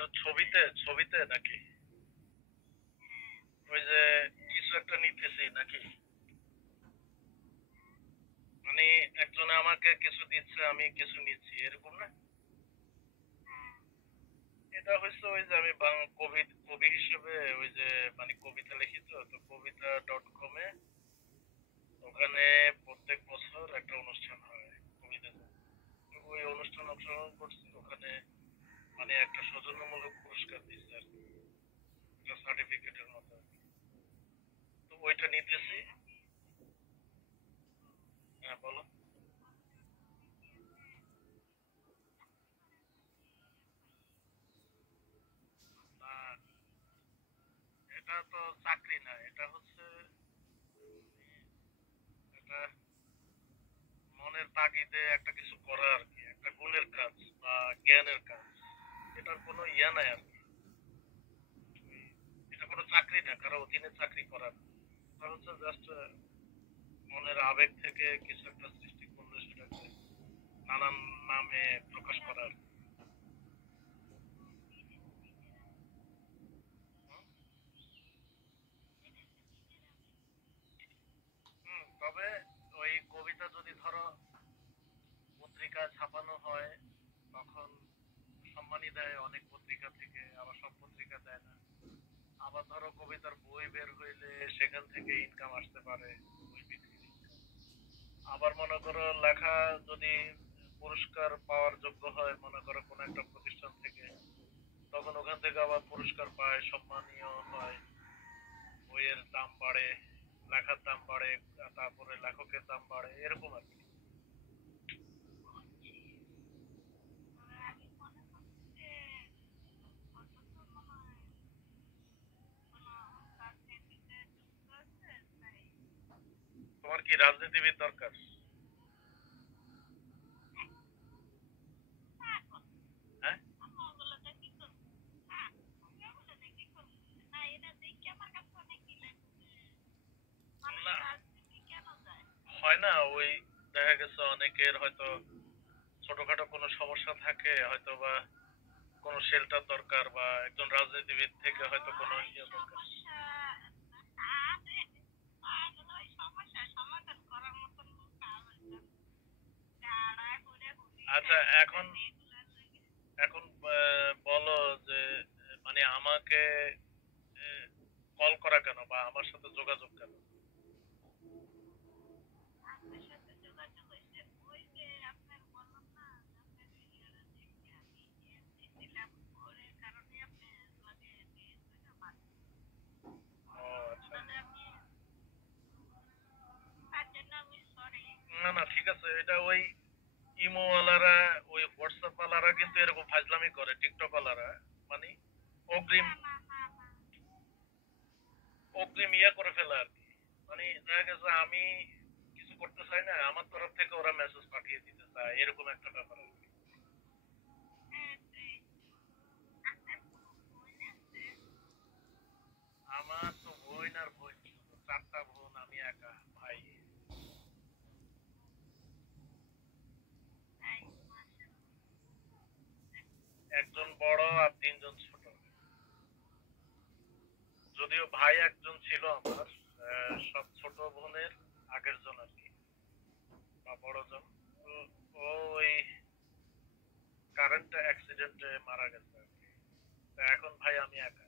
আর ছবিতে ছবিতে নাকি ওই যে কিছু একটা নিতেছি নাকি, মানে একজনে আমাকে কিছু দিচ্ছে আমি কিছু নিচ্ছি এরকম না? এটা হচ্ছে ওই যে আমি কবি কবি হিসেবে ওই যে মানে কবিতা লিখি, তো তো কবিতা.com-এ ওখানে প্রত্যেক বছর একটা অনুষ্ঠান হয় কবিতা। তো ওই অনুষ্ঠান অংশগ্রহণ করছি ওখানে, মানে একটা সৌজন্যমূলক পুরস্কার দিচ্ছে আর কি, একটা সার্টিফিকেটের মতো আর কি। তো ওইটা নিতেছি। হ্যাঁ বলো। না, এটা তো চাকরি না, এটা হচ্ছে এটা মনের তাগিদে একটা কিছু করা আর কি, একটা গুণের কাজ বা জ্ঞানের কাজ। এটার কোনো ইয়া নাই আর কি। এটা কোনো চাকরি না, কারো অধীনে চাকরি করার। এটা হচ্ছে জাস্ট মনের আবেগ থেকে কিছু একটা সৃষ্টি করলে সেটাকে নানান নামে প্রকাশ করার। তবে ওই কবিতা যদি ধরো পত্রিকায় ছাপানো হয় তখন সম্মানই দেয় অনেক পত্রিকা থেকে, আবার সব পত্রিকা দেয় না। আবার ধরো কবিতার বই বের হইলে সেখান থেকে ইনকাম আসতে পারে, বই বিক্রির income। আবার মনে করো লেখা যদি পুরস্কার পাওয়ার যোগ্য হয় মনে করো কোনো একটা প্রতিষ্ঠান থেকে, তখন ওখান থেকে আবার পুরস্কার পায়, সম্মানীয় হয়, বইয়ের দাম বাড়ে, লেখার দাম বাড়ে, তারপরে লেখকের দাম বাড়ে, এরকম আর কি। তোমার কি রাজনীতিবিদ দরকার? হ্যাঁ, না, হয় না ওই, দেখা গেছে অনেকের হয়তো ছোটখাটো কোনো সমস্যা থাকে হয়তো, বা কোনো শেল্টার দরকার, বা একজন রাজনীতিবিদ থেকে হয়তো কোনো ইয়ে দরকার। আচ্ছা, এখন এখন বলো যে মানে আমাকে কল করা কেন বা আমার সাথে যোগাযোগ কেন? ও আচ্ছা। না না, ঠিক আছে, এটা ওই ইমো ওয়ালারা, ওই হোয়াটসঅ্যাপ ওয়ালারা কিন্তু এরকম ফাজলামি করে, টিকটক ওয়ালারা মানে অগ্রিম অগ্রিম ইয়ে করে ফেলে আর কি। মানে দেখা গেছে আমি কিছু করতে চাই না, আমার তরফ থেকে ওরা মেসেজ পাঠিয়ে দিতে চায়, এরকম একটা ব্যাপার আর কি। আমার তো বোন আর বোন, শুধু চারটা বোন, আমি একা ভাই। একজন বড় আর তিনজন ছোট। যদিও ভাই একজন ছিল আমার, সব ছোট বোনের আগের জন আর কি, বা বড় জন। তো ও ওই কারেন্ট অ্যাক্সিডেন্টে মারা গেছে আর কি। তো এখন ভাই আমি একা।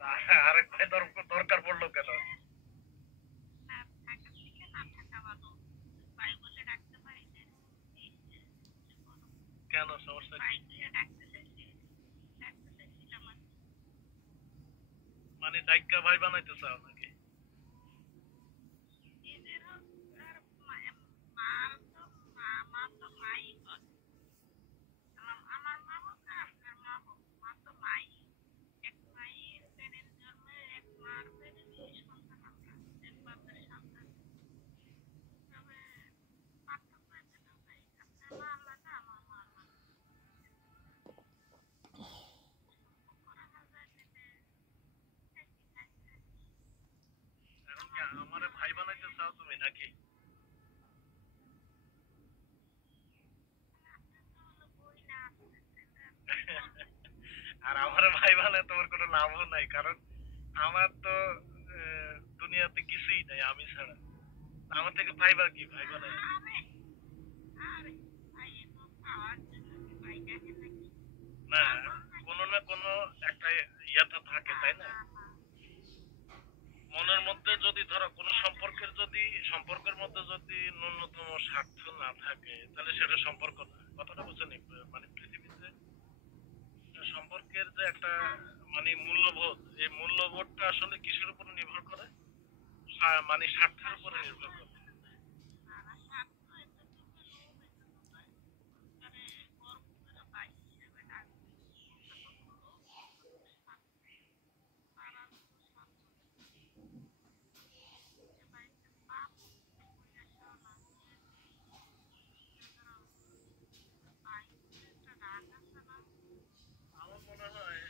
তা আরেক ভাই দরকার পড়লো কেন? কেন, সমস্যা কি? মানে ডাইক্কা ভাই বানাইতে চাও নাকি? তুমি নাকি? আর আমার ভাই বানায় তোমার কোনো লাভও নাই, কারণ আমার তো দুনিয়াতে কিছুই নাই আমি ছাড়া। আমার থেকে পাইবা কি ভাই বানায়? না, কোনো না কোনো একটা ইয়া তো থাকে, তাই না? মনের মধ্যে যদি ধরো কোনো সম্পর্কের মধ্যে যদি ন্যূনতম স্বার্থ না থাকে, তাহলে সেটা সম্পর্ক না। কথাটা বুঝছেন? মানে পৃথিবীতে সম্পর্কের যে একটা মানে মূল্যবোধ, এই মূল্যবোধটা আসলে কিসের উপর নির্ভর করে? মানে স্বার্থের উপরে নির্ভর করে। আমার মনে হয়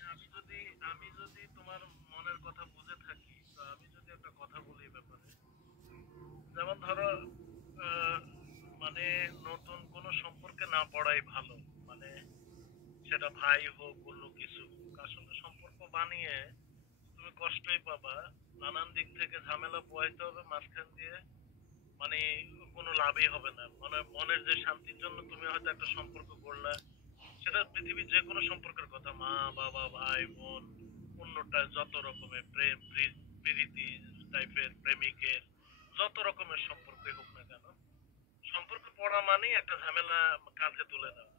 আমি যদি তোমার মনের কথা বুঝে থাকি, তো আমি যদি একটা কথা বলি এই ব্যাপারে, যেমন ধরো আহ, মানে নতুন কোনো সম্পর্কে না পড়াই ভালো। মানে সেটা ভাই হোক অন্য কিছু হোক, আসলে সম্পর্ক বানিয়ে তুমি কষ্টই পাবা, নানান দিক থেকে ঝামেলা পোহাইতে হবে মাঝখান দিয়ে, মানে কোনো লাভই হবে না। মানে মনের যে শান্তির জন্য তুমি হয়তো একটা সম্পর্ক গড়লা, সেটা পৃথিবীর যে কোনো সম্পর্কের কথা, মা বাবা ভাই বোন, অন্যটা যত রকমের প্রেম প্রীতি টাইপের, প্রেমিকের যত রকমের সম্পর্কই হোক না কেন, সম্পর্ক পড়া মানেই একটা ঝামেলা কাঁধে তুলে নেওয়া।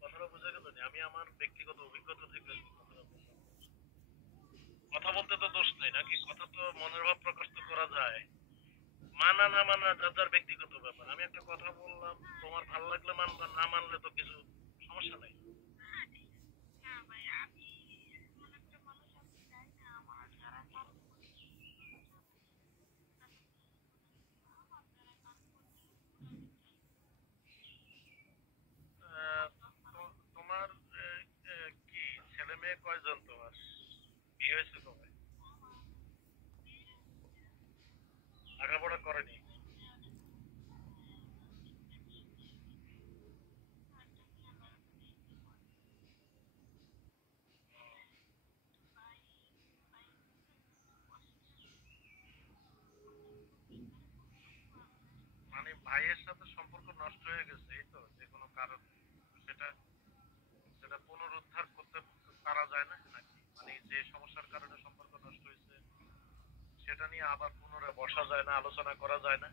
কথাটা বুঝে গেল? আমি আমার ব্যক্তিগত অভিজ্ঞতা থেকে আর কি কথাটা বললাম। কথা বলতে তো দোষ নেই নাকি? কথা তো মনের ভাব প্রকাশ তো করা যায়। মানা না মানা যার যার ব্যক্তিগত ব্যাপার। আমি একটা কথা বললাম, তোমার ভালো লাগলে মানবা, না মানলে তো কিছু সমস্যা নাই। তোমার কি ছেলে মেয়ে কয়জন তোমার? বিয়ে হয়েছে কবে? লেখাপড়া করেনি? মানে ভাইয়ের সাথে সম্পর্ক নষ্ট হয়ে গেছে, এই তো, যে কোনো কারণ সেটা সেটা পুনরুদ্ধার করতে পারা যায় না নাকি? মানে যে সমস্যার কারণে সম্পর্ক নষ্ট হয়েছে সেটা নিয়ে আবার পুনরায় বসা যায় না, আলোচনা করা যায় না?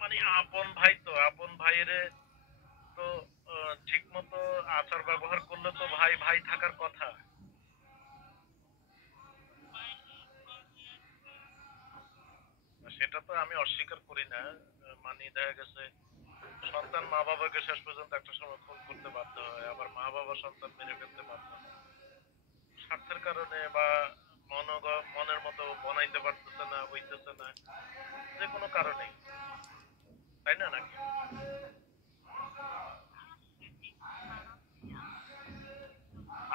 মানে আপন ভাই তো, আপন ভাইয়েরে তো ঠিক মতো আচার ব্যবহার করলে তো ভাই ভাই থাকার কথা। সেটা তো আমি অস্বীকার করি না। মানে দেখা গেছে সন্তান মা বাবাকে শেষ পর্যন্ত একটা সময় খুন করতে বাধ্য হয়, আবার মা বাবা সন্তান মেরে ফেলতে বাধ্য হয় স্বার্থের কারণে, বা মনের মতো বনাইতে পারতেছে না, হইতেছে না, যে কোনো কারণেই, তাই না নাকি?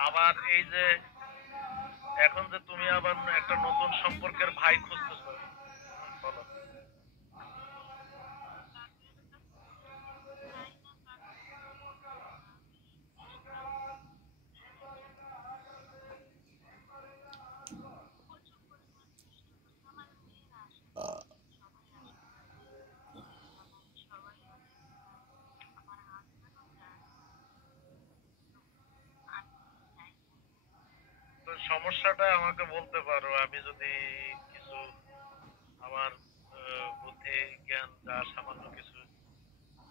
আবার এই যে এখন যে তুমি আবার একটা নতুন সম্পর্কের ভাই খুঁজতেছো, বলো। তো সমস্যাটা আমাকে বলতে পারো, আমি যদি কিছু আমার বুদ্ধি জ্ঞান যা সামান্য কিছু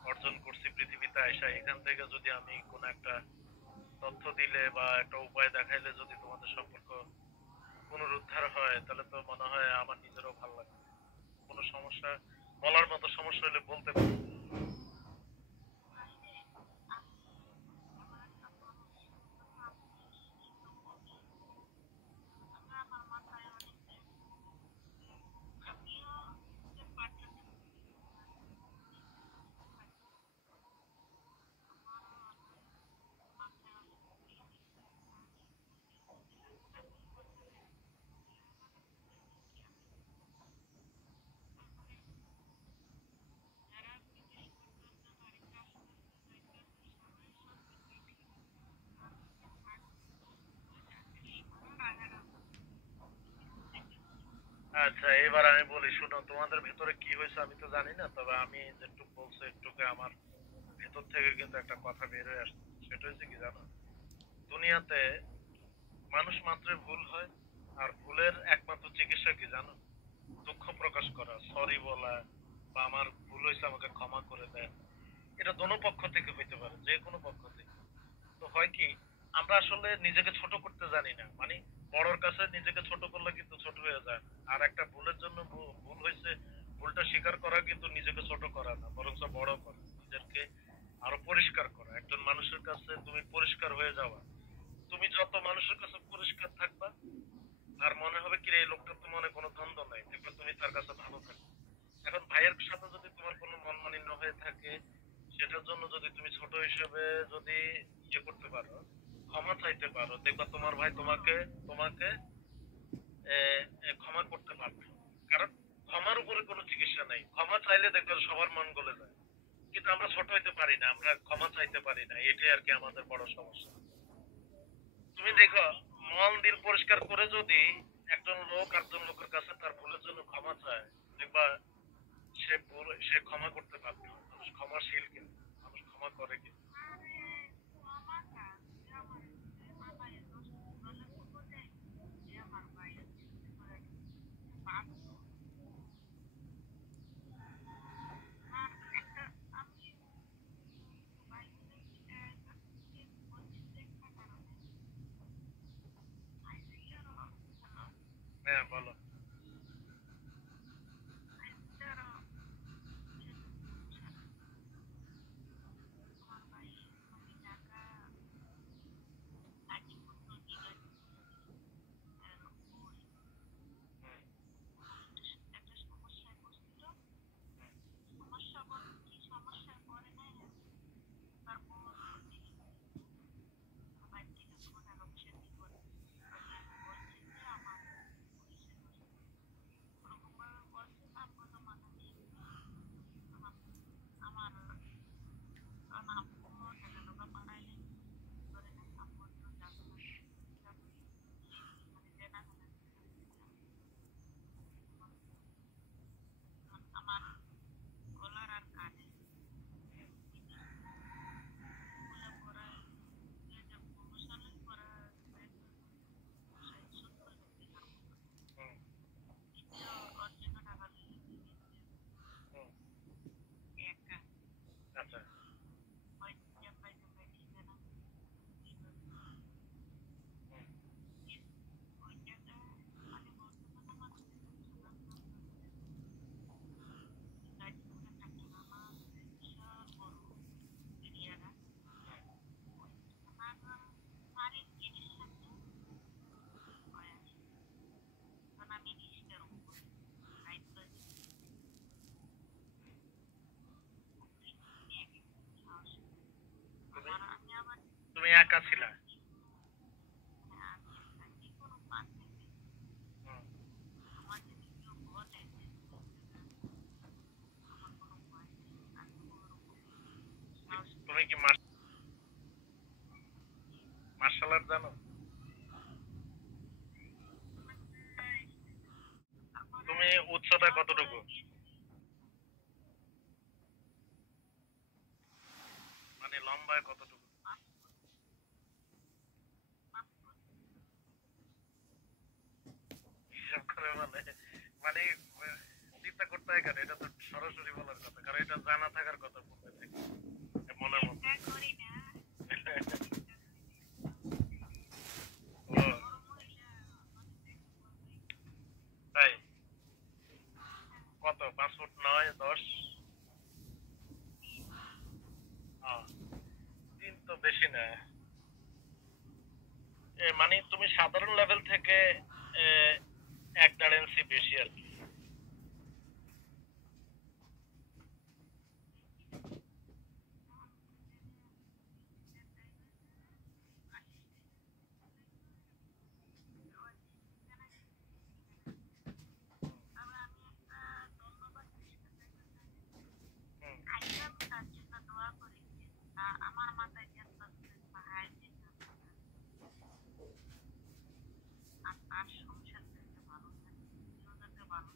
অর্জন করছি পৃথিবীতে আইসা, এখান থেকে যদি আমি কোন একটা তথ্য দিলে বা একটা উপায় দেখাইলে যদি তোমাদের সম্পর্ক পুনরুদ্ধার হয়, তাহলে তো মনে হয় আমার নিজেরও ভালো লাগবে। কোনো সমস্যা, বলার মতো সমস্যা হলে বলতে পারো। আচ্ছা, এবার আমি বলি, শুনো, তোমাদের ভেতরে কি হয়েছে আমি তো জানি না, তবে আমি যেটুকু বলছি একটুকে আমার ভেতর থেকে কিন্তু একটা কথা বের হয়ে আসছে। সেটা হচ্ছে কি জানো, দুনিয়াতে মানুষ মাত্রই ভুল হয়। আর ভুলের একমাত্র চিকিৎসা কি জানো? দুঃখ প্রকাশ করা, সরি বলা, বা আমার ভুল হয়েছে আমাকে ক্ষমা করে দেন। এটা দোনো পক্ষ থেকে হইতে পারে, যে কোনো পক্ষ থেকে। তো হয় কি, আমরা আসলে নিজেকে ছোট করতে জানি না। মানে বড়র কাছে নিজেকে ছোট করলে কিন্তু ছোট হয়ে যায় না। আর একটা ভুলের জন্য ভুল হয়েছে, ভুলটা স্বীকার করা কিন্তু নিজেকে ছোট করা না, বরং বড় করা, নিজেকে আরো পরিষ্কার করা। একজন মানুষের কাছে তুমি পরিষ্কার হয়ে যাওয়া, তুমি যত মানুষের কাছে পরিষ্কার থাকবা, আর মনে হবে কি রে, এই লোকটার তো মনে কোনো দ্বন্দ্ব নাই, দেখবে তুমি তার কাছে ভালো থাকবে। এখন ভাইয়ের সাথে যদি তোমার কোনো মনমালিন্য হয়ে থাকে, সেটার জন্য যদি তুমি ছোট হিসেবে যদি ইয়ে করতে পারো, ক্ষমা চাইতে পারো, দেখবা তোমার ভাই তোমাকে তোমাকে এ, ক্ষমা করতে পারবে। কারণ ক্ষমার উপরে কোনো চিকিৎসা নাই। ক্ষমা চাইলে দেখবে সবার মন গলে যায়। কিন্তু আমরা ছোট হইতে পারি না, আমরা ক্ষমা চাইতে পারি না, এটাই আর কি আমাদের বড় সমস্যা। তুমি দেখো, মন দিল পরিষ্কার করে যদি একজন লোক আরেকজন লোকের কাছে তার ভুলের জন্য ক্ষমা চায়, দেখবা সে ক্ষমা করতে বাধ্য। মানুষ ক্ষমাশীল, কিন্তু মানুষ ক্ষমা করে কিন্তু। হ্যাঁ, বলো। হুম, হুম, আচ্ছা। হুম, তুমি তুমি একা ছিলা? হুম। তুমি কি মার্শাল আর্ট জানো? তুমি উচ্চতা কতটুকু? মানে লম্বায় কতটুকু? হিসাব করে মানে, মানে চিন্তা করতে হয় কেন? এটা তো সরাসরি বলার কথা, কারণ এটা জানা থাকার কথা পূর্বে থেকে, মনের মধ্যে। ও, তাই? কত, 5 ফুট 9, 10? আহ, 3 তো বেশি না। মানে তুমি সাধারণ লেভেল থেকে এ, 1-1.5 ইঞ্চি বেশি আর কি। হুম, হুম,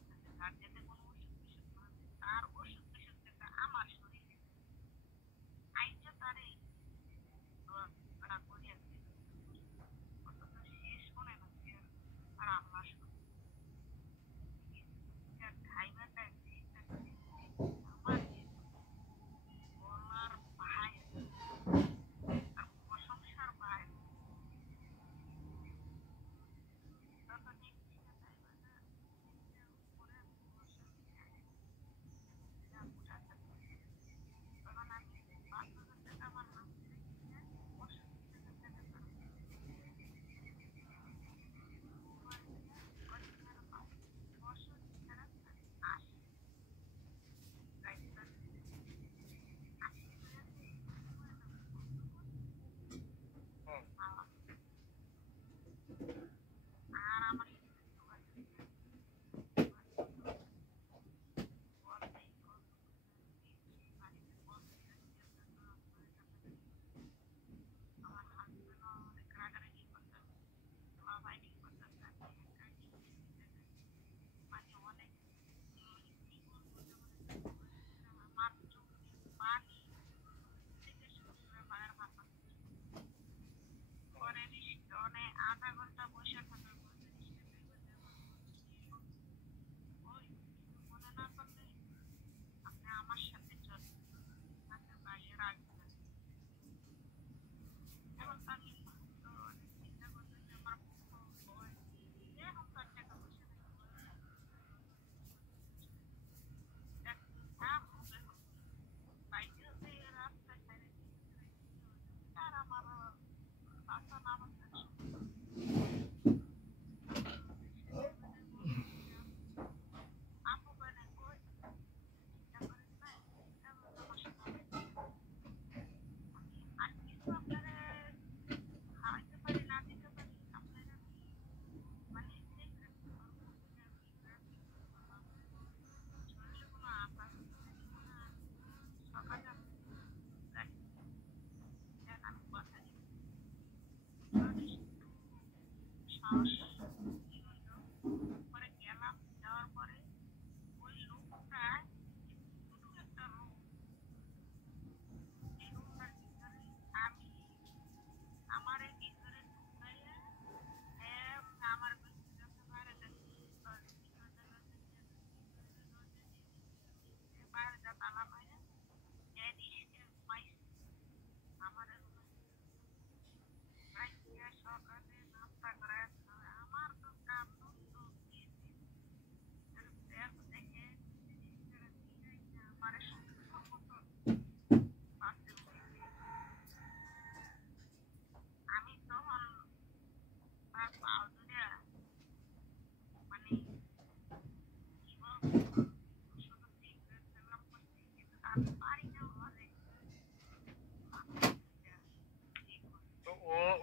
তো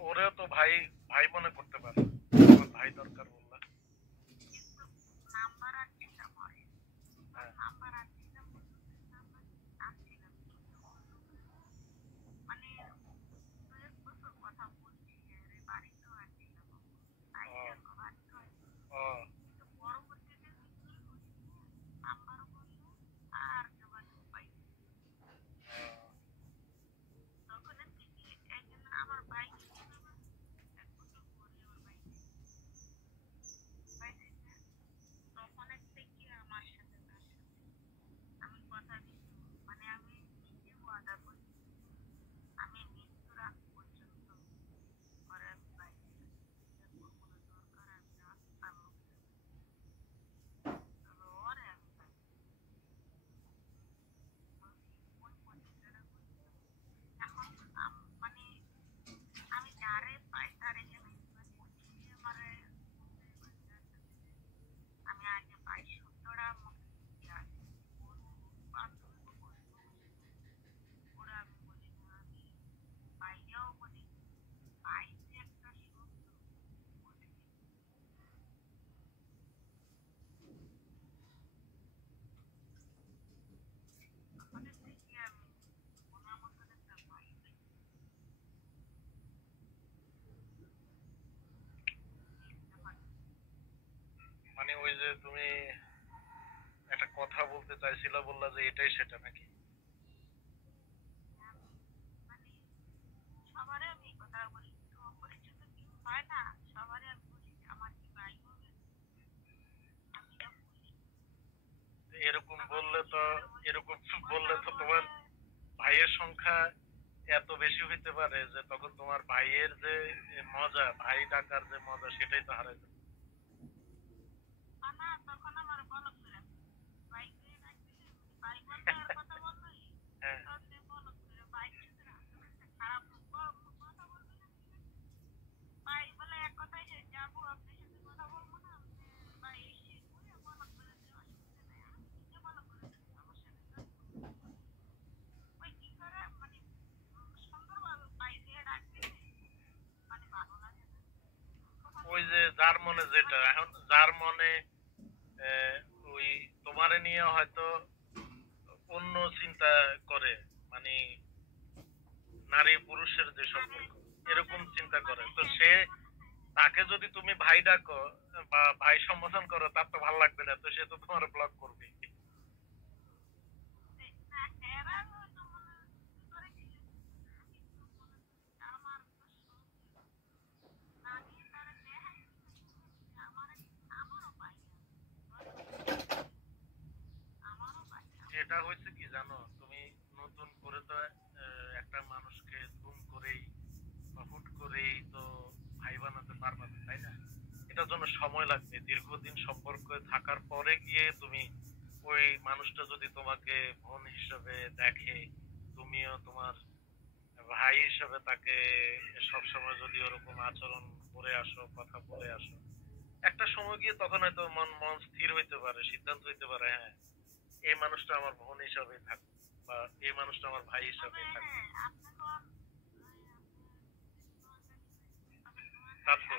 ওরেও তো ভাই ভাই মনে করতে পারে, আমার ভাই দরকার বললা। হ্যাঁ, ও, ও, যে তুমি একটা কথা বলতে চাইছিলা, বললা যে এটাই সেটা নাকি? এরকম বললে তো এরকম বললে তো তোমার ভাইয়ের সংখ্যা এত বেশি হইতে পারে যে তখন তোমার ভাইয়ের যে মজা, ভাই ডাকার যে মজা, সেটাই তো হারাই যাবে। হ্যাঁ, ওই যে যার মনে যেটা, এখন যার মনে আহ, ওই তোমারে নিয়ে হয়তো অন্য চিন্তা করে, মানে নারী পুরুষের যে সম্পর্ক এরকম চিন্তা করে, তো সে তাকে যদি তুমি ভাই ডাকো বা ভাই সম্বোধন করো, তার তো ভালো লাগবে না, তো সে তো তোমার ব্লক করবে। এটা হয়েছে কি জানো, তুমি নতুন করে তো একটা মানুষকে ধুম করেই বা হুট করেই তো ভাই বানাতে পারবে না, তাই না? এটার জন্য সময় লাগবে। দীর্ঘদিন সম্পর্কে থাকার পরে গিয়ে তুমি ওই মানুষটা যদি তোমাকে বোন হিসেবে দেখে, তুমিও তোমার ভাই হিসেবে তাকে সবসময় যদি ওরকম আচরণ করে আসো, কথা বলে আসো, একটা সময় গিয়ে তখন হয়তো মন মন স্থির হইতে পারে, সিদ্ধান্ত হইতে পারে, হ্যাঁ, এই মানুষটা আমার বোন হিসাবেই থাকবে বা এই মানুষটা আমার ভাই হিসাবেই থাকবে। তারপর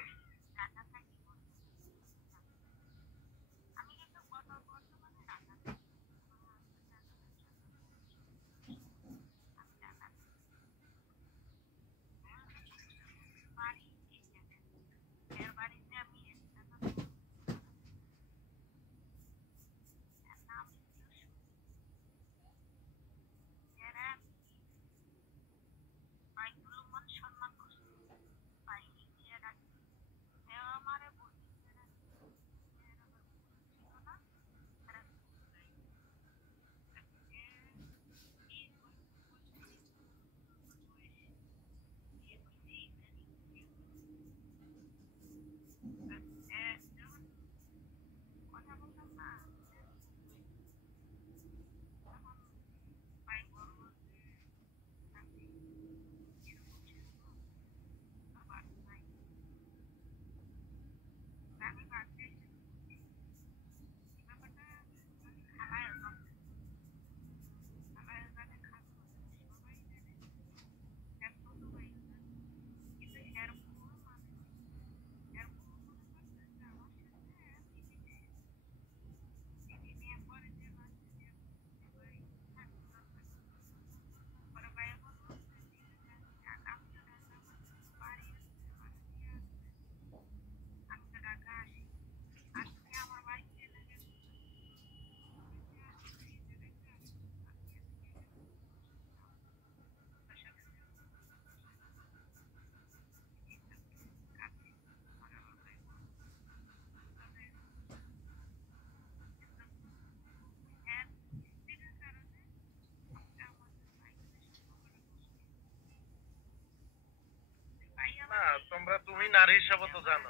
না, তুমি নারী হিসাবে তো জানো,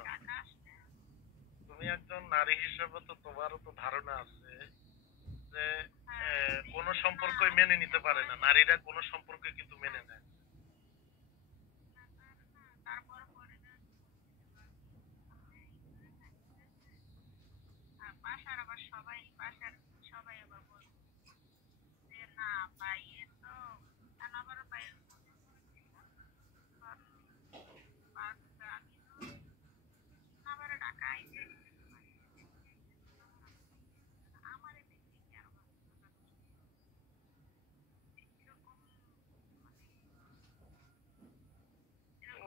তুমি একজন নারী হিসাবে তো তোমারও তো ধারণা আছে যে কোনো সম্পর্কই মেনে নিতে পারে না, নারীরা কোনো সম্পর্ক কিন্তু মেনে নেয়।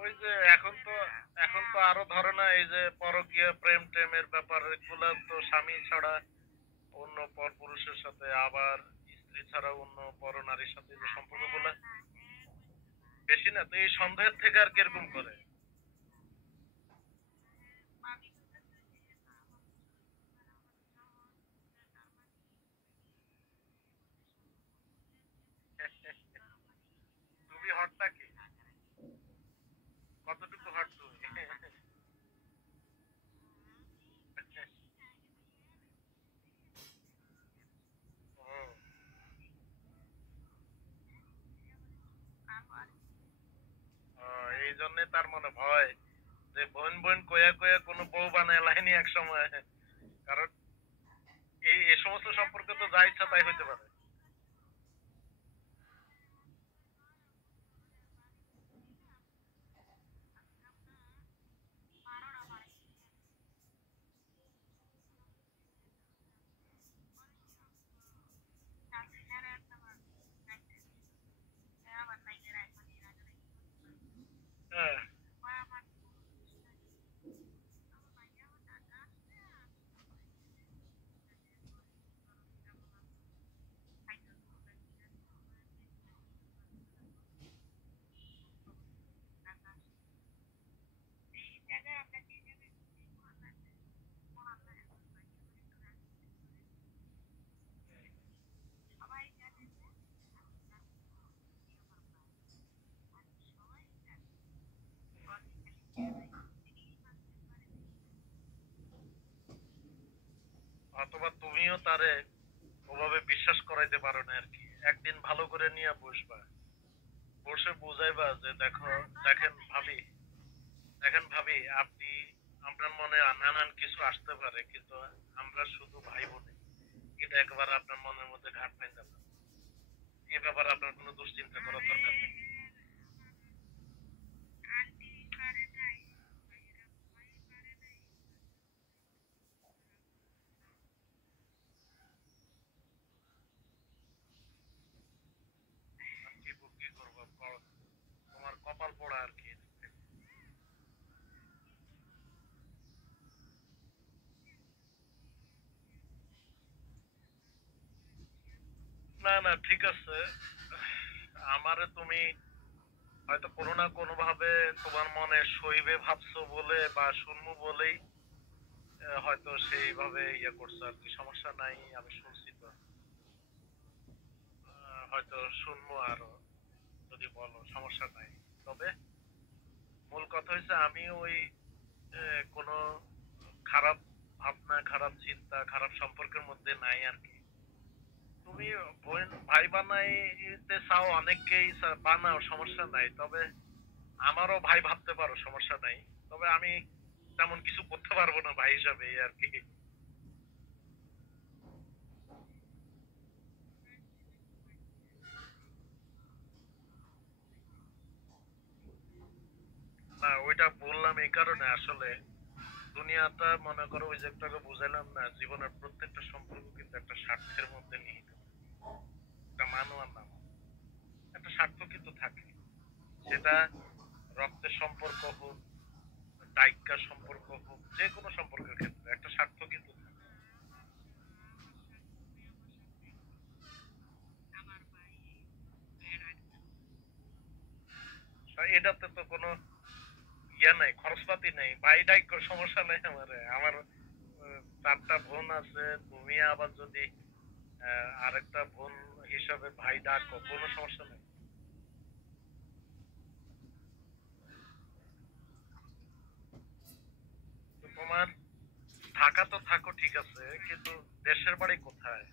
ওই যে এখন তো আরো ধরো না, এই যে পরকীয়া প্রেম টেমের ব্যাপার, এগুলা তো স্বামী ছাড়া অন্য পর পুরুষের সাথে, আবার স্ত্রী ছাড়া অন্য পর নারীর সাথে যে সম্পর্কগুলা বেশি না, তো এই সন্দেহের থেকে আর কিরকম করে? তুমি হটটা কি? কতটুকু হট তুমি? ও, এই জন্যে তার মনে ভয় যে বোন বোন কয়া কয়া কোনো বউ বানায় লাইনি এক সময়। কারণ এই সমস্ত সম্পর্কে তো যা ইচ্ছা তাই হইতে পারে। হ্যাঁ। অথবা তুমিও তারে ওভাবে বিশ্বাস করাইতে পারো না আর কি। একদিন ভালো করে নিয়ে বসবা, বসে বুঝাইবা যে দেখো, দেখেন ভাবি, দেখেন ভাবি, আপনি, আপনার মনে নানান কিছু আসতে পারে, কিন্তু আমরা শুধু ভাই বোনে, এটা একবার আপনার মনের মধ্যে ঘাট পাইতে পারে। এ ব্যাপারে আপনার কোনো দুশ্চিন্তা করার দরকার নেই। আর কি করবো, তোমার কপাল পোড়া আর কি। না না, ঠিক আছে। আমারে তুমি হয়তো কোনো না কোনো ভাবে তোমার মনে সইবে ভাবছো বলে বা শুনবো বলেই হয়তো সেইভাবে ইয়ে করছো আর কি। সমস্যা নাই, আমি শুনছি তো। হয়তো শুনবো আরো, যদি বলো, সমস্যা নাই। তবে মূল কথা হচ্ছে আমি ওই কোনো খারাপ ভাবনা, খারাপ চিন্তা, খারাপ সম্পর্কের মধ্যে নাই আর কি। তুমি বোন ভাই বানাইতে চাও, অনেককেই বানাও, সমস্যা নাই। তবে আমারও ভাই ভাবতে পারো, সমস্যা নাই। তবে আমি তেমন কিছু করতে পারবো না ভাই হিসাবে, এই আর কি। না, ওইটা বললাম এই কারণে, আসলে দুনিয়াটা মনে করো, ওই যে একটু আগে বুঝাইলাম না, জীবনের প্রত্যেকটা সম্পর্ক কিন্তু একটা স্বার্থের মধ্যে নিহিত। একটা মানো আর না মানো, একটা স্বার্থ কিন্তু থাকে। সেটা রক্তের সম্পর্ক হোক, দায়িকার সম্পর্ক হোক, যে কোনো সম্পর্কের ক্ষেত্রে একটা স্বার্থ কিন্তু থাকে। এটাতে তো কোনো ইয়ে নাই, খরচপাতি নাই, ভাই ডাইক সমস্যা নাই। আমার চারটা বোন আছে, তুমি আবার যদি আরেকটা বোন হিসাবে ভাই ডাকো, কোনো সমস্যা নেই। তো তোমার ঢাকা তো থাকো ঠিক আছে, কিন্তু দেশের বাড়ি কোথায়?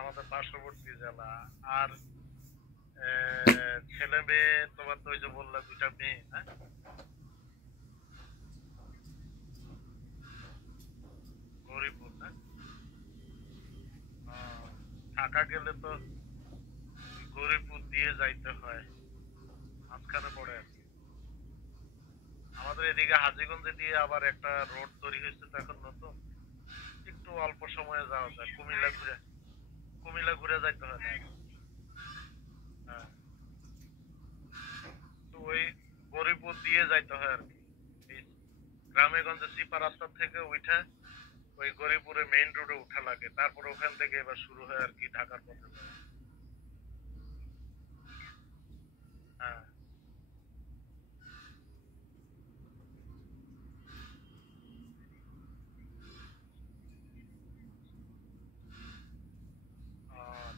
আমাদের পার্শ্ববর্তী জেলা। আর ছেলে মেয়ে তোমার তো ওই যে বললা দুইটা মেয়ে, হ্যাঁ? গরিবপুর না? আহ, ঢাকা গেলে তো গরিবপুর দিয়ে যাইতে হয়, মাঝখানে পড়ে আর কি। আমাদের এদিকে হাজীগঞ্জে দিয়ে আবার একটা রোড তৈরি হয়েছে তো এখন নতুন, একটু অল্প সময়ে যাওয়া যায়। কুমিল্লা ঘুরে, কুমিল্লা ঘুরে যাইতে হয় না? হ্যাঁ। তো ওই গরিপুর দিয়ে যাইতে হয় আর কি। এই গ্রামে গঞ্জে চিপা রাস্তা থেকে উঠা ওই গরিপুরে মেইন রোডে উঠা লাগে, তারপর ওখান থেকে এবার শুরু হয় আর কি ঢাকার পথে যাওয়া। হ্যাঁ। আহ,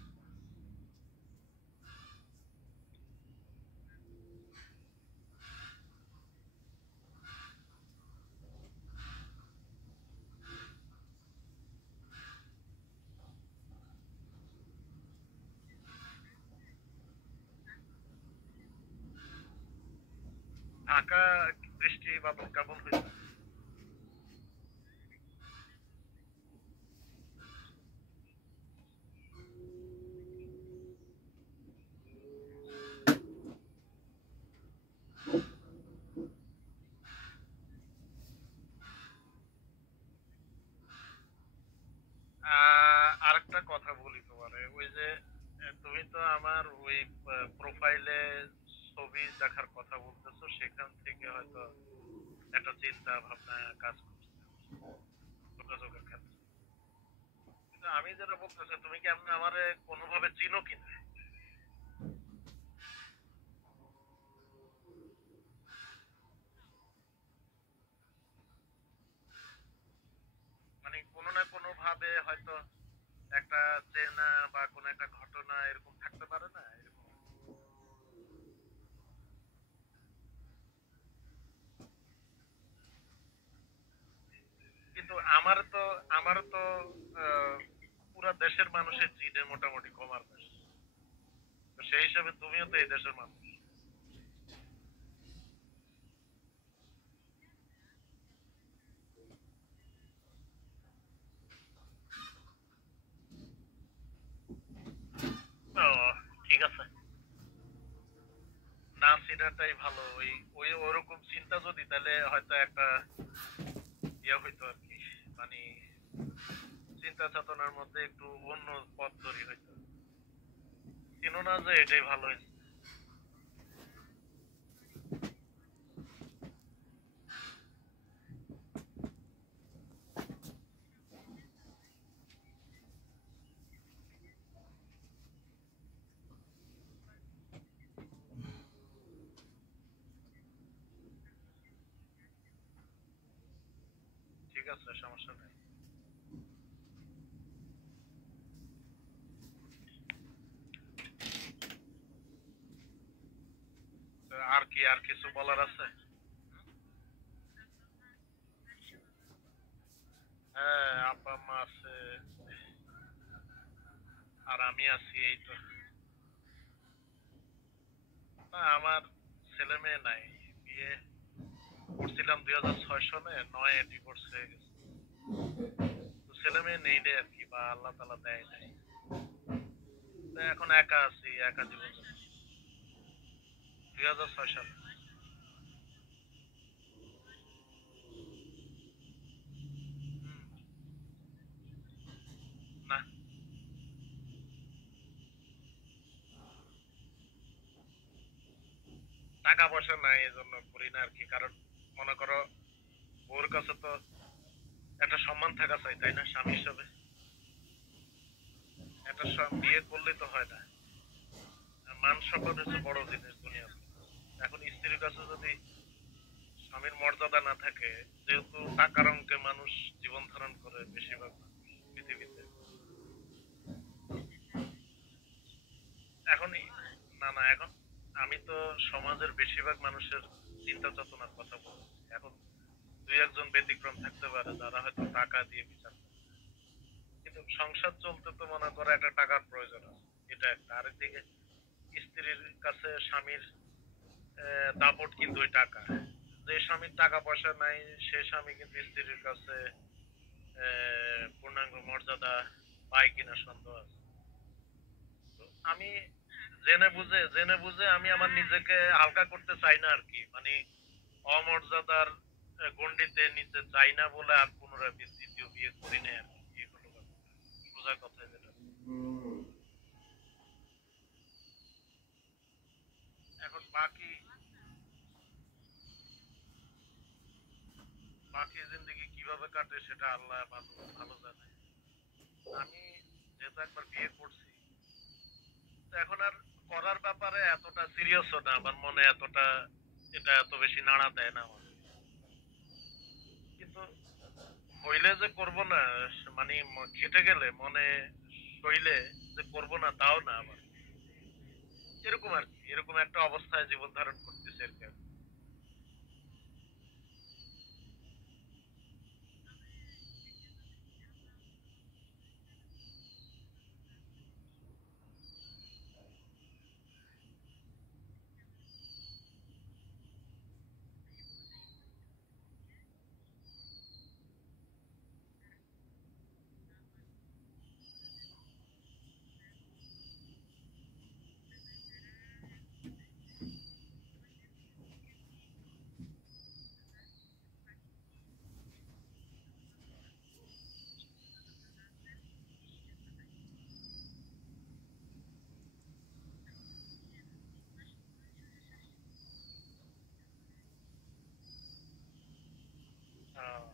ঢাকা বৃষ্টি বাদল কেমন হয়েছে? আরেকটা কথা বলি তোমারে, ওই যে তুমি তো আমার ওই প্রোফাইলে ছবি দেখার কথা বলতেছো, সেখান থেকে হয়তো একটা চিন্তা ভাবনা কাজ করছে যোগাযোগের ক্ষেত্রে। কিন্তু আমি যেটা বলতেছি, তুমি কি এমনি আমারে কোনোভাবে চিনো কিনা? মানে কোনো না কোনো ভাবে হয়তো একটা চেনা বা কোনো একটা ঘটনা এরকম থাকতে পারে না এরকম? কিন্তু আমার তো আহ, পুরা দেশের মানুষের চিনে মোটামুটি কমার দেশ, তো সেই হিসাবে তুমিও তো এই দেশের মানুষ। ও, ঠিক আছে। না চিনাটাই ভালো। ওই ওই ওরকম চিন্তা যদি, তাহলে হয়তো একটা ইয়ে হইতো আর কি, মানে চিন্তা চেতনার মধ্যে একটু অন্য পথ তৈরি হইতো। চিনো না যে, এটাই ভালো হয়েছে। ঠিক আছে, সমস্যা নেই। তো আর কিছু বলার আছে? হ্যাঁ, আব্বা আম্মা আছে, আর আমি আছি, এই তো। না, আমার ছেলে মেয়ে নাই। বিয়ে করছিলাম 2006 সনে, 9-এ ডিভোর্স হয়ে গেছে। তো ছেলে মেয়ে নেই রে আর কি, বা আল্লাহ তালা দেয় নাই। তো এখন একা আছি, একা জীবন যাপন। 2006 সালে। না, টাকা পয়সা নাই, এজন্য করি না আর কি। কারণ মনে করো, ওর কাছে তো একটা সম্মান থাকা চাই, তাই না, স্বামী হিসেবে। একটা বিয়ে করলেই তো হয় না। আর মান সম্মান হচ্ছে বড় জিনিস দুনিয়াতে। এখন স্ত্রীর কাছে যদি স্বামীর মর্যাদা না থাকে, যেহেতু টাকার অঙ্কে মানুষ জীবন ধারণ করে বেশিরভাগ মানুষ পৃথিবীতে। এখন না না, এখন আমি তো সমাজের বেশিরভাগ মানুষের চিন্তা চেতনার কথা বলছি। এখন দুই একজন ব্যতিক্রম থাকতে পারে যারা হয়তো টাকা দিয়ে বিচার করে। কিন্তু সংসার চলতে তো মনে করো একটা টাকার প্রয়োজন আছে, এটা একটা। আরেকদিকে স্ত্রীর কাছে স্বামীর দাপট কিন্তু ওই টাকা। যে স্বামীর টাকা পয়সা নাই, সে স্বামী কিন্তু স্ত্রীর কাছে পূর্ণাঙ্গ মর্যাদা পায় কিনা সন্দেহ আছে। তো আমি জেনে বুঝে আমি আমার নিজেকে হালকা করতে চাই না আর কি, মানে অমর্যাদার গণ্ডিতে নিতে চাই না বলে আর পুনরায় দ্বিতীয় বিয়ে করি না আর কি। এই হলো ব্যাপার। সোজা কথা যেটা। এখন বাকি বাকি জিন্দগি কিভাবে কাটে সেটা আল্লাহ ভালো ভালো জানে। আমি যেহেতু একবার বিয়ে করছি, তো এখন আর করার ব্যাপারে এতটা সিরিয়াসও না, আমার মনে এতটা এটা এত বেশি নাড়া দেয় না আমার। কিন্তু হইলে যে করব না, মানে খেটে গেলে মনে শৈলে যে করব না তাও না আবার, এরকম আর কি, এরকম একটা অবস্থায় জীবন ধারণ করতেছে আর কি। আহ,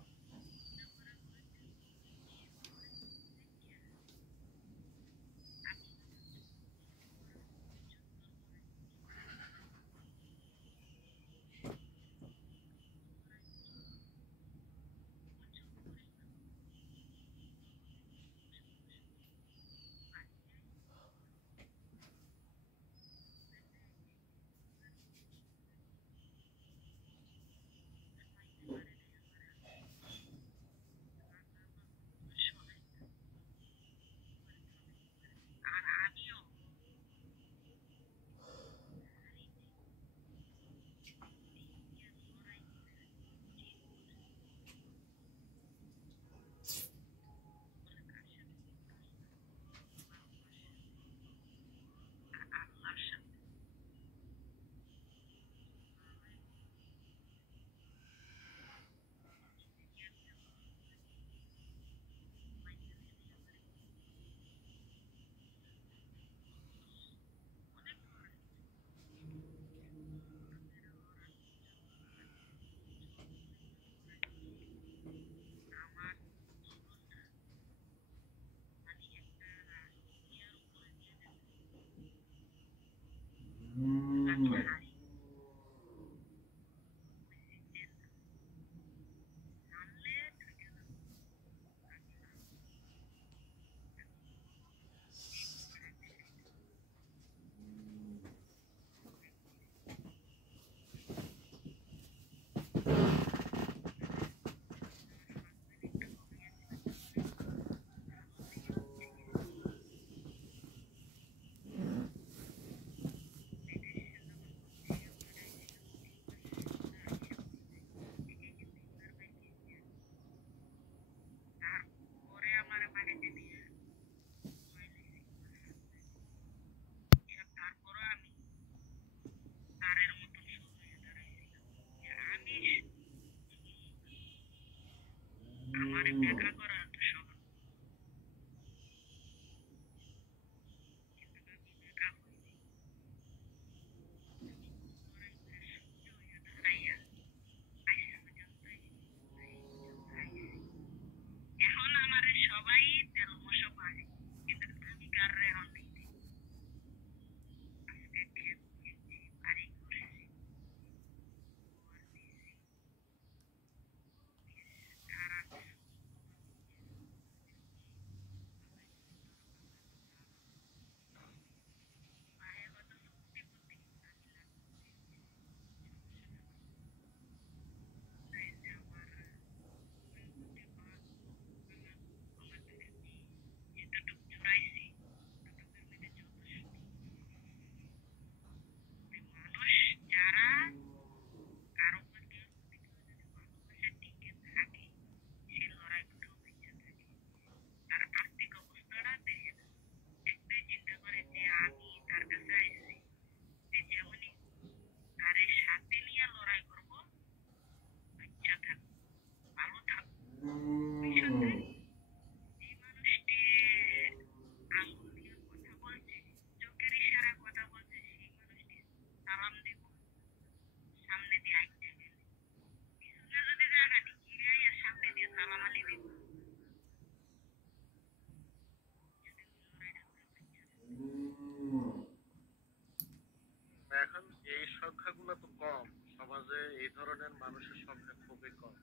মানুষগুলো তো কম, সমাজে এই ধরনের মানুষের সংখ্যা খুবই কম।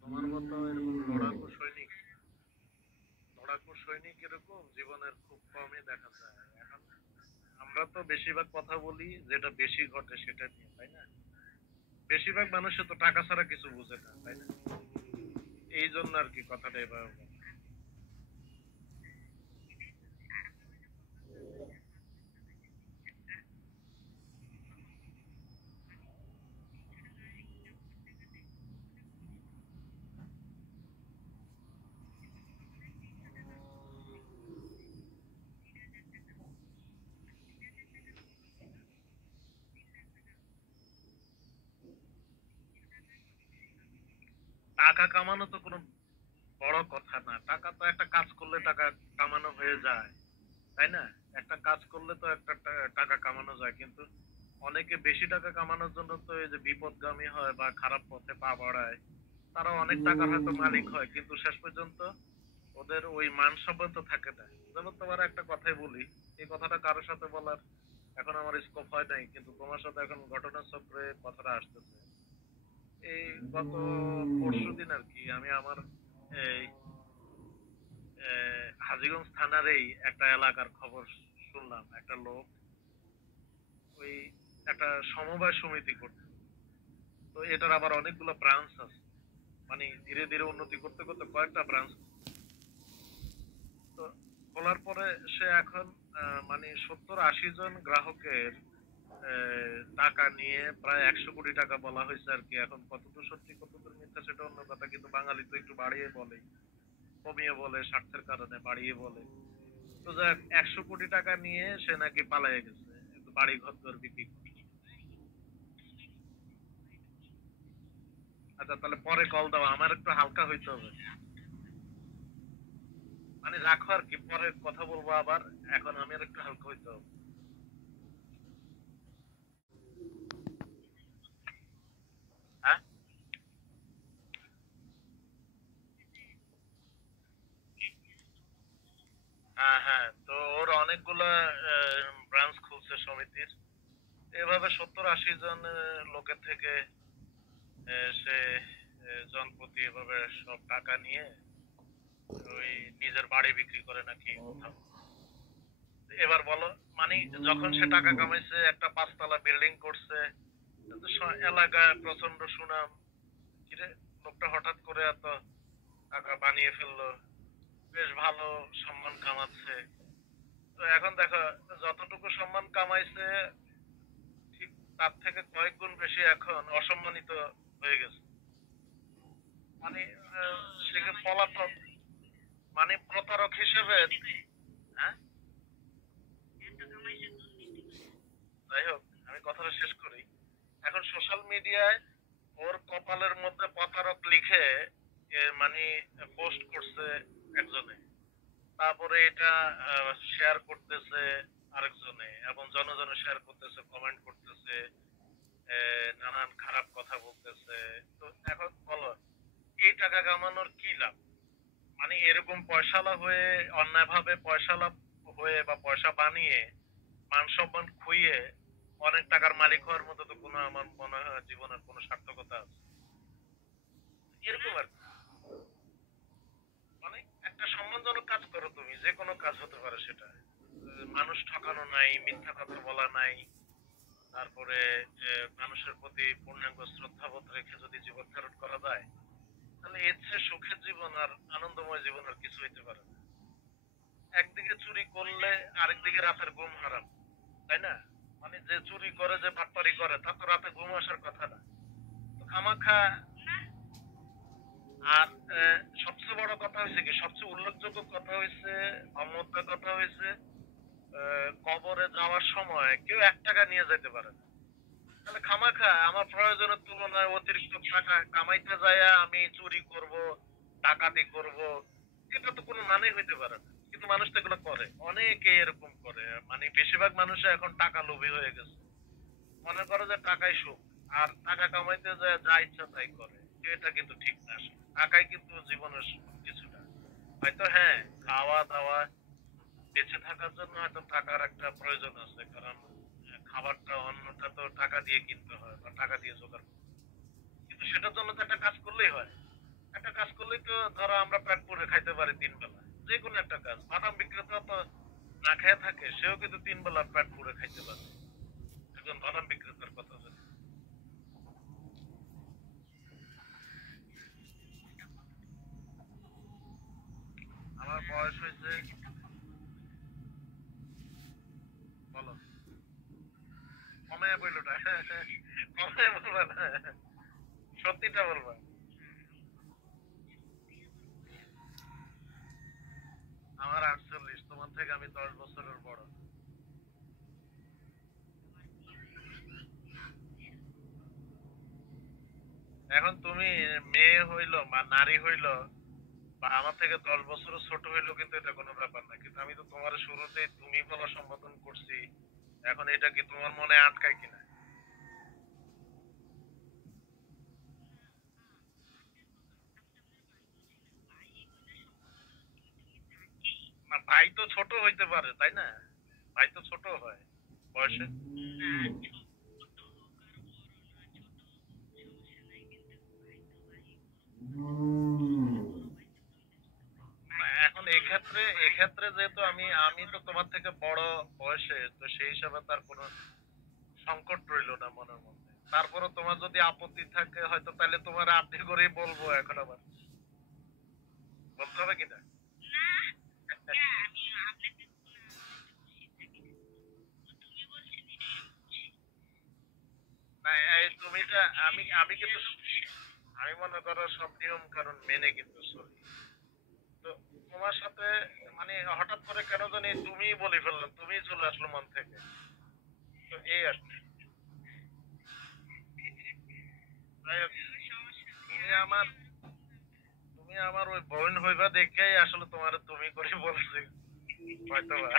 তোমার মতো এরকম লড়াকু সৈনিক এরকম জীবনের খুব কমই দেখা যায় এখন। আমরা তো বেশিরভাগ কথা বলি যেটা বেশি ঘটে সেটা নিয়ে, তাই না? বেশিরভাগ মানুষে তো টাকা ছাড়া কিছু বুঝে না, তাই না? এই জন্য আর কি কথাটা এভাবে বলা। টাকা কামানো তো কোনো বড় কথা না, টাকা তো একটা কাজ করলে টাকা কামানো হয়ে যায়, তাই না? একটা কাজ করলে তো একটা টাকা কামানো যায়, কিন্তু অনেকে বেশি টাকা কামানোর জন্য তো এই যে বিপদগামী হয় বা খারাপ পথে পা বাড়ায়। তারা অনেক টাকার হয়তো মালিক হয়, কিন্তু শেষ পর্যন্ত ওদের ওই মান সম্মান তো থাকে না। যেমন তোমার একটা কথাই বলি, এই কথাটা কারোর সাথে বলার এখন আমার স্কোপ হয় নাই, কিন্তু তোমার সাথে এখন ঘটনাচক্রে কথাটা আসতেছে। এই গত পরশুদিন আর কি আমি আমার এই হাজীগঞ্জ থানারই একটা এলাকার খবর শুনলাম। একটা লোক ওই একটা সমবায় সমিতি করতো। তো এটার আবার অনেকগুলো ব্রাঞ্চ আছে, মানে ধীরে ধীরে উন্নতি করতে করতে কয়েকটা ব্রাঞ্চ। তো খোলার পরে সে এখন মানে 70-80 জন গ্রাহকের টাকা নিয়ে প্রায় 100 কোটি টাকা বলা হয়েছে আর কি। এখন কতদূর সত্যি কতদূর মিথ্যা সেটা অন্য কথা, কিন্তু বাঙালি তো একটু বাড়িয়ে বলে, কমিয়ে বলে, স্বার্থের কারণে বাড়িয়ে বলে। তো যাক, 100 কোটি টাকা নিয়ে সে নাকি পালিয়ে গেছে, একটু বাড়ি ঘর দর বিক্রি করে। আচ্ছা তাহলে পরে কল দাও, আমার একটু হালকা হইতে হবে। মানে রাখো আর কি, পরে কথা বলবো আবার। এখন আমি আর একটু হালকা হইতে হবে। হ্যাঁ, হ্যাঁ, হ্যাঁ, তো ওর অনেকগুলো ব্রাঞ্চ খুলছে সমিতির। এভাবে 70-80 জন লোকের থেকে সে জনপ্রতি এভাবে সব টাকা নিয়ে ওই নিজের বাড়ি বিক্রি করে নাকি কোথাও। এবার বলো, মানে যখন সে টাকা কামাইছে, একটা 5 তলা বিল্ডিং করছে, কিন্তু এলাকায় প্রচন্ড সুনাম। কিরে, লোকটা হঠাৎ করে এত টাকা বানিয়ে ফেললো, বেশ ভালো সম্মান কামাচ্ছে। তো এখন দেখো, যতটুকু সম্মান কামাইছে ঠিক তার থেকে কয়েক গুণ বেশি এখন অসম্মানিত হয়ে গেছে। মানে সে কি পলাতক, মানে প্রতারক হিসেবে। হ্যাঁ, যাই হোক, আমি কথাটা শেষ করি। এখন সোশ্যাল মিডিয়ায় ওর কপালের মধ্যে প্রতারক লিখে মানে পোস্ট করছে একজনে, তারপরে এটা শেয়ার করতেছে আরেকজনে, এবং জনজনে শেয়ার করতেছে, কমেন্ট করতেছে, নানান খারাপ কথা বলতেছে। তো এখন বলো, এই টাকা কামানোর কি লাভ? মানে এরকম পয়সালা হয়ে, অন্যায়ভাবে পয়সালা হয়ে বা পয়সা বানিয়ে মান সম্মান খুইয়ে অনেক টাকার মালিক হওয়ার মতো তো কোনো, আমার মনে হয় জীবনের কোনো সার্থকতা আছে এরকম আর কি। মানে একটা সম্মানজনক কাজ করো তুমি, যে কোনো কাজ হতে পারে সেটা। মানুষ ঠকানো নাই, মিথ্যা কথা বলা নাই, তারপরে মানুষের প্রতি পূর্ণাঙ্গ শ্রদ্ধাবোধ রেখে যদি জীবন ধারণ করা যায়, তাহলে এর চেয়ে সুখের জীবন আর আনন্দময় জীবন আর কিছু হইতে পারে না। একদিকে চুরি করলে আরেকদিকে রাতের ঘুম হারাম, তাই না? মানে যে চুরি করে, যে বাটপারি করে, তার তো রাতে ঘুম আসার কথা না। তো খামাখা। আর সবচেয়ে বড় কথা হয়েছে কি, সবচেয়ে উল্লেখযোগ্য কথা হয়েছে, অমূল্য কথা হয়েছে, কবরে যাওয়ার সময় কেউ 1 টাকা নিয়ে যেতে পারে না। তাহলে খামাখা আমার প্রয়োজনের তুলনায় অতিরিক্ত টাকা কামাইতে যায় আমি চুরি করব, ডাকাতি করব, এটা তো কোনো মানেই হইতে পারে না। কিন্তু মানুষ তো এগুলো করে, অনেকে এরকম করে। মানে বেশিরভাগ মানুষ এখন টাকা লোভী হয়ে গেছে, মনে করে যে টাকাই সুখ। আর টাকা কামাইতে যায় যা ইচ্ছা তাই করে। এটা কিন্তু ঠিক না আসলে। টাকাই কিন্তু জীবনের কিছু না। হয়তো হ্যাঁ, খাওয়া দাওয়া, বেঁচে থাকার জন্য হয়তো টাকার একটা প্রয়োজন আছে, কারণ খাবারটা অন্যটা তো টাকা দিয়ে কিনতে হয় বা টাকা দিয়ে জোগাড় করতে হয়। কিন্তু সেটার জন্য তো একটা কাজ করলেই হয়। একটা কাজ করলেই তো ধরো আমরা পেট পুরে খাইতে পারি 3 বেলা। যে কোনো একটা কাজ। বাদাম বিক্রেতা তো না খেয়ে থাকে, সেও কিন্তু 3 বেলা পেট পুরে খাইতে পারে। একজন বাদাম বিক্রেতার কথা যদি। আমার বয়স হয়েছে, বলো, কমে বইলোটা। কমে বলবা না, সত্যিটা বলবা। আমার 48, তোমার থেকে আমি 10 বছরের বড়। এখন তুমি মেয়ে হইলো বা নারী হইলো বা আমার থেকে 10 বছর ছোট হইলো, কিন্তু এটা কোনো ব্যাপার না। কিন্তু আমি তো তোমার শুরুতেই তুমি বলা সম্বোধন করছি। এখন এটা কি তোমার মনে আটকায় কিনা? না, ভাই তো ছোট হইতে পারে, তাই না? ভাই তো ছোট হয় বয়সে। না, এখন এক্ষেত্রে যেহেতু আমি আমি তো তোমার থেকে বড় বয়সে, তো সেই হিসাবে তার কোনো সংকট রইলো না মনের মধ্যে। তারপরে তোমার যদি আপত্তি থাকে হয়তো, তাহলে তোমার আপনি করেই বলবো এখন আবার। বলতে হবে কিনা? না, এই তুমিটা, আমি আমি কিন্তু আমি মনে করো সব নিয়ম কানুন মেনে কিন্তু চলি। তো তোমার সাথে মানে হঠাৎ করে কেন জানি তুমি বলে ফেললাম, তুমি চলে আসলো মন থেকে। তো এই আর কি। যাই হোক, তুমি আমার তুমি আমার ওই বোন হইবা দেখেই আসলে তোমার তুমি করে বলছি হয়তো বা।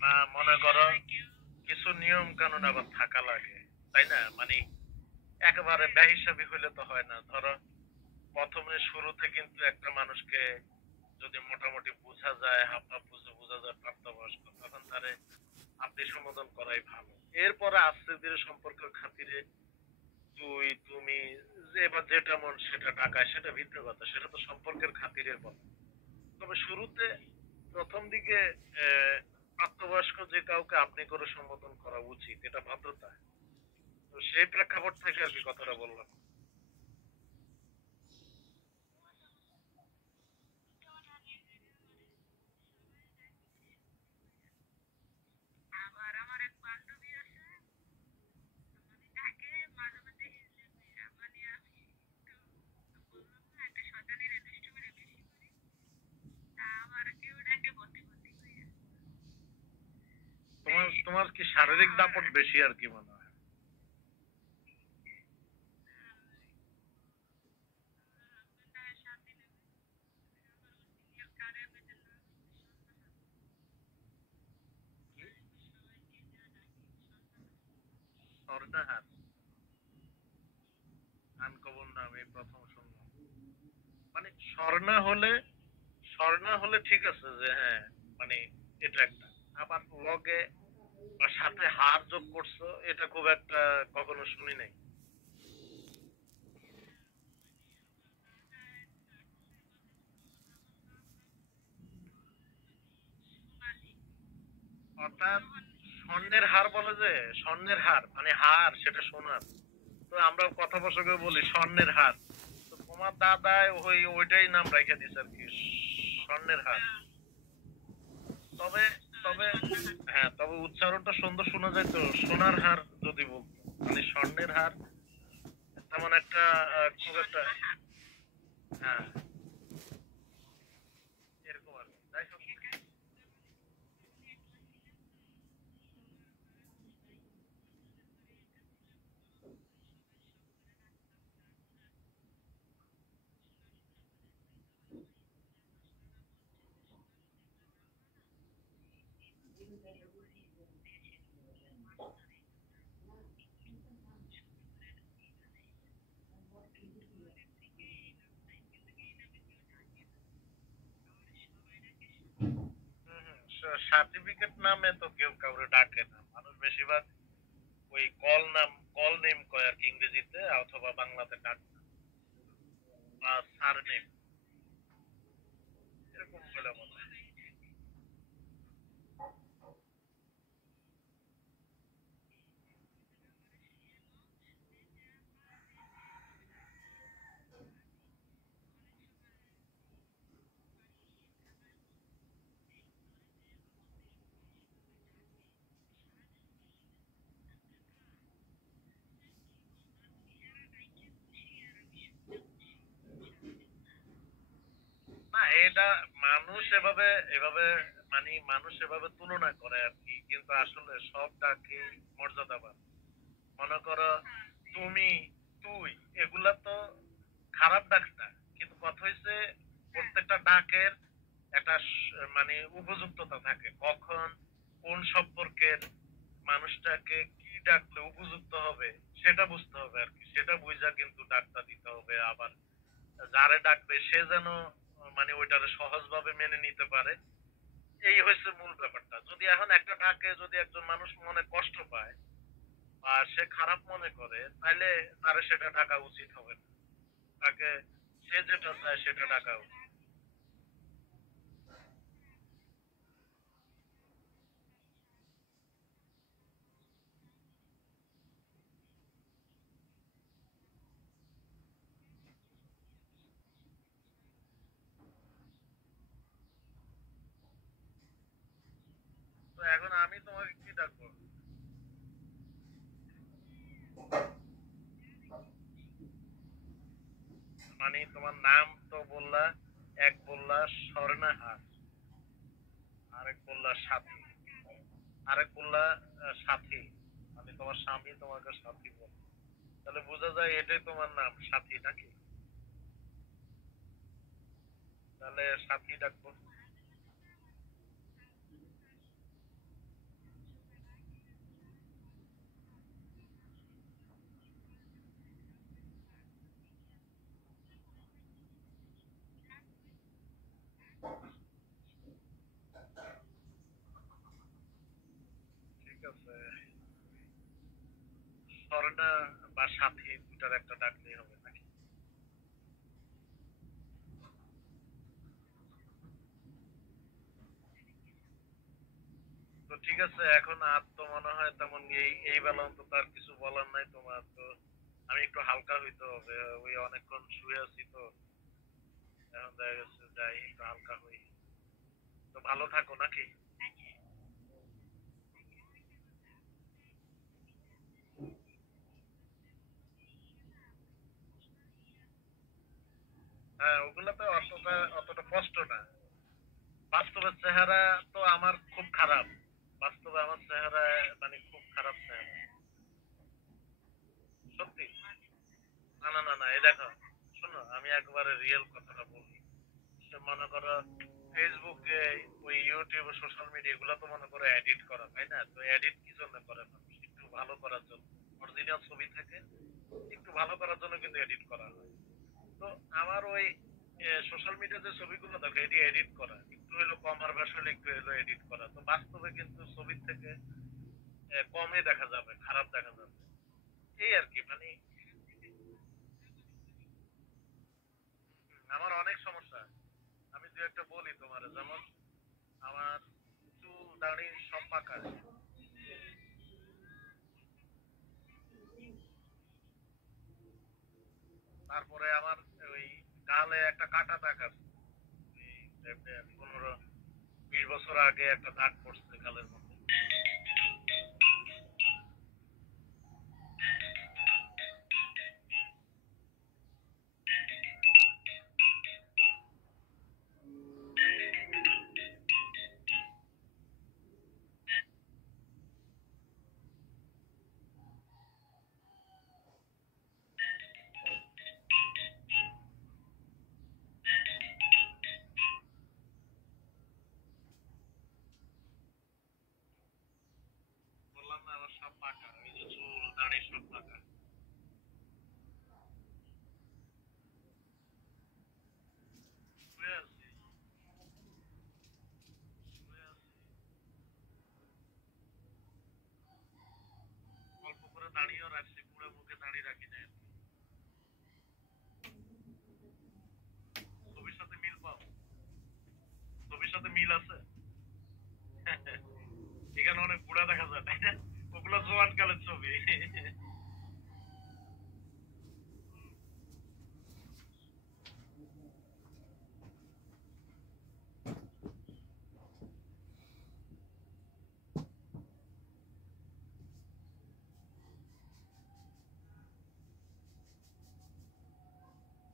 না, মনে করো কিছু নিয়ম কানুন আবার থাকা লাগে, তাই না? মানে একেবারে বেহিসাবি হইলে তো হয় না। ধরো প্রথমে শুরুতে কিন্তু একটা মানুষকে যদি মোটামুটি বোঝা যায়, হাফ হাফ বুঝে বোঝা যায় প্রাপ্তবয়স্ক, তখন তারে আপনি সম্বোধন করাই ভালো। এরপরে আস্তে ধীরে সম্পর্কের খাতিরে তুই তুমি যে বা যেটা মন সেটা টাকায়, সেটা ভিন্ন কথা, সেটা তো সম্পর্কের খাতিরের কথা। তবে শুরুতে প্রথম দিকে আহ, প্রাপ্তবয়স্ক যে কাউকে আপনি করে সম্বোধন করা উচিত, এটা ভদ্রতা। তো সেই প্রেক্ষাপট থেকে আর কি কথাটা বললাম। তোমার তোমার কি শারীরিক দাপট বেশি আর কি মনে হয়? স্বর্ণাহার, আনকমন নাম, এই প্রথম শুনলাম। মানে স্বর্ণা হলে ঠিক আছে যে হ্যাঁ, মানে এটা একটা। আবার লগে বা সাথে হার যোগ করছো, এটা খুব একটা কখনো শুনি নাই। অর্থাৎ স্বর্ণের হার বলে যে, স্বর্ণের হার মানে হার সেটা সোনার। তো আমরা কথা প্রসঙ্গে বলি স্বর্ণের হার। তো তোমার দাদাই ওইটাই নাম রেখে দিছে আর কি, স্বর্ণের হার। তবে তবে হ্যাঁ, তবে উচ্চারণটা সুন্দর শোনা যায় তো, সোনার হার যদি বলতো, মানে স্বর্ণের হার তেমন একটা খুব একটা। হ্যাঁ, এরকম আর কি। যাই হোক, সার্টিফিকেট নামে তো কেউ কাউরে ডাকে না, মানুষ বেশিরভাগ ওই কল নেম কয় আর কি ইংরেজিতে, অথবা বাংলাতে ডাক বা সার নেম, এরকম বলে মনে হয়। না, এটা মানুষ এভাবে এভাবে মানে মানুষ এভাবে তুলনা করে আর কি, কিন্তু আসলে সব ডাকই মর্যাদাবান। মনে করো তুমি, তুই, এগুলা তো খারাপ ডাক না, কিন্তু কথা হইছে প্রত্যেকটা ডাকের একটা মানে উপযুক্ততা থাকে, কখন কোন সম্পর্কের মানুষটাকে কি ডাকলে উপযুক্ত হবে সেটা বুঝতে হবে আর কি, সেটা বুঝা কিন্তু ডাকটা দিতে হবে। আবার যারে ডাকবে সে যেন মানে ওইটারে সহজভাবে মেনে নিতে পারে, এই হচ্ছে মূল ব্যাপারটা। যদি এখন একটা ডাকে যদি একজন মানুষ মনে কষ্ট পায় বা সে খারাপ মনে করে, তাহলে তারে সেটা ডাকা উচিত হবে না, তাকে সে যেটা চায় সেটা ডাকা উচিত। তো এখন আমি তোমাকে কি ডাকবো? মানে তোমার নাম তো বললা, এক বললা স্বর্ণাহার, আরেক বললা সাথী, আরেক বললা সাথী, মানে তোমার স্বামী তোমাকে সাথী বলে, তাহলে বোঝা যায় এটাই তোমার নাম সাথী নাকি? তাহলে সাথী ডাকবো। ঠিক আছে, স্বর্ণা বা সাথী দুটার একটা ডাকলেই হবে নাকি? তো ঠিক আছে, এখন আর তো মনে হয় তেমন এই বেলা অন্তত আর কিছু বলার নাই তোমার তো। আমি একটু হালকা হইতে হবে, ওই অনেকক্ষণ শুয়ে আছি তো, এখন দেখা গেছে যাই একটু হালকা হই। তো ভালো থাকো নাকি? হ্যাঁ, ওগুলা তো অতটা কষ্ট না। বাস্তবের চেহারা তো আমার খুব খারাপ, বাস্তবে আমার চেহারা মানে খুব খারাপ চেহারা, সত্যি। না না না না, এই দেখো, শোনো আমি একবারে রিয়েল কথাটা বলি। সে মনে করো ফেসবুকে, ওই ইউটিউব, সোশ্যাল মিডিয়া, এগুলো তো মনে করো এডিট করা, তাই না? তো এডিট কি জন্য করে মানুষ? একটু ভালো করার জন্য। অরিজিনাল ছবি থেকে একটু ভালো করার জন্য কিন্তু এডিট করা হয়। তো আমার ওই সোশ্যাল মিডিয়া যে ছবিগুলো দেখো, এটি এডিট করা, একটু হলো কমার ভাষায় একটু হলো এডিট করা, তো বাস্তবে কিন্তু ছবির থেকে কমই দেখা যাবে, খারাপ দেখা যাবে, এই আর কি মানে। আমার অনেক সমস্যা, আমি দু একটা বলি তোমার, যেমন আমার চুল দাড়ি সব পাকা, তারপরে আমার ওই গালে একটা কাটা দাগ আছে, এই 15-20 বছর আগে একটা দাগ পড়ছে গালের মধ্যে। বললাম না আমার সব পাকা, ওই যে চুল দাড়ি সব পাকা। শুয়ে আছি, শুয়ে আছি। দাঁড়িয়েও রাখছি, পুরো মুখে দাঁড়িয়ে রাখি নাই আর কি। ছবির সাথে মিল পাও? ছবির সাথে মিল আছে? এখানে অনেক বুড়া দেখা যায় তাই না? ওগুলো জোয়ান কালের ছবি।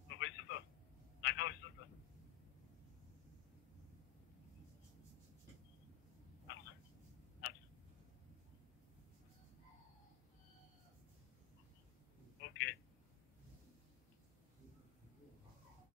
তো হয়েছে তো, দেখা হয়েছে তো। আচ্ছা আচ্ছা, ওকে।